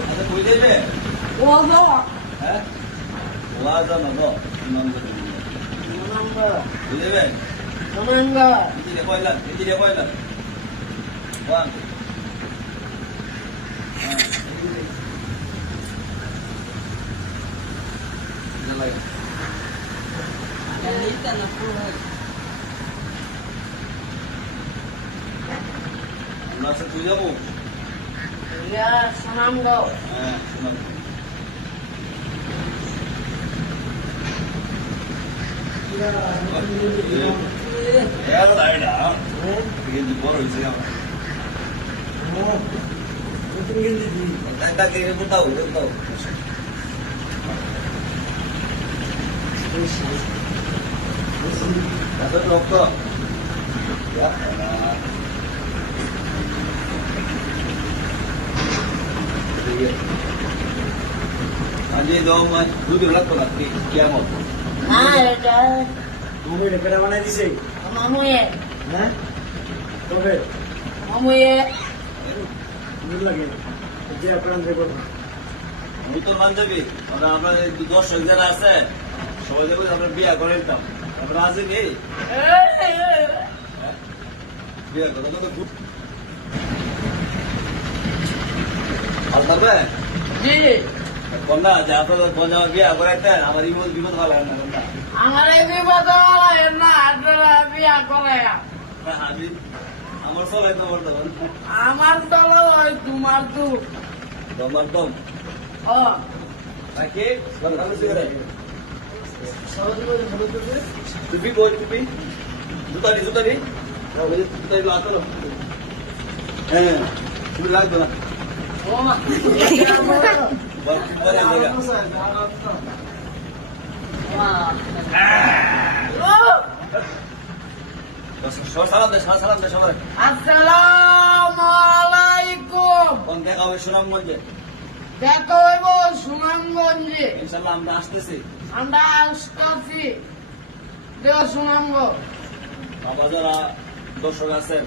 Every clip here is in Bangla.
আচ্ছা কই দেবে হ্যাঁ ওয়াজা না তো কই দেবে এদিকে কয়লা ওয়ান আমরা সে তুই যাবো Sunamgo. হ্যাঁ শোনাম এর লাইডা কিন্তু বড় হইছে আমার একটা কে কোথাও তাদের লক্ষ্য આજે જો દૂધ લખતો નથી ક્યાં મત Ah, এটা তুমি রেপেরা বানাই দিছে মামুয়ে হ্যাঁ তবে মামুয়ে দূর লাগে যে আপনার রেকর্ড আমি তো মান যাবি আমরা আমরা 10 যারা আছে সবাই যাবো আমরা বিয়া করে দিতাম আমরা রাজি নেই বিয়া কথা তো খুব আর তবে জি বন্ধা যে আপনাদের বন্ধা বিয়া করে একটা আমার বিপদ ভালো হয় না বন্ধা আমার এই বিপদ না আপনারা বিয়া করে আমি আমার সবাই তো বর্তমান আমার দল ওই তোমার তো তোমার দম ও নাকি টুপি বই টুপি জুতারি জুতারি জুতারি আসো হ্যাঁ তুমি লাগবে না ও মা সালাম দে সবাই আসসালামু আলাইকুম দেখা হবে সুনামগঞ্জে দেখা হইব সুনামগঞ্জে ইনশাল্লাহ আমরা আসতেছি আমরা আসতেছি দেও সুনামগঞ্জ বাবা যারা দর্শক আছেন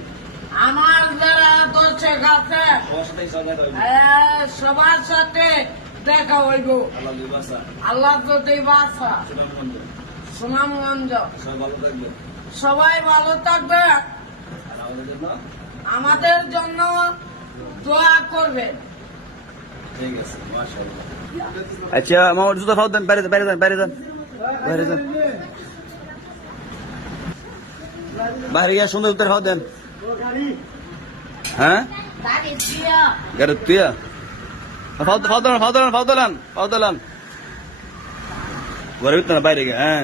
আমার যারা দর্শক আছে সবার সাথে সবাই দেখা হইবে সবার সাথে দেখা হইব আল্লাহ দিবাসা আল্লাহ যদি বাসা সুনামগঞ্জ সুনামগঞ্জ সবাই ভালো থাকবে সবাই ভালো থাকবে আর আমাদের জন্য আমাদের জন্য দোয়া করবেন ঠিক আছে মাশাআল্লাহ আচ্ছা আমার জুতা খাও দেন বাইরে যান বাইরে গিয়ে সুন্দর উত্তর খাও দেন হ্যাঁ দাদি দিয়া গাড়ি তুইয়া ফাউদালান ঘরের ভিতরে বাইরে গিয়ে হ্যাঁ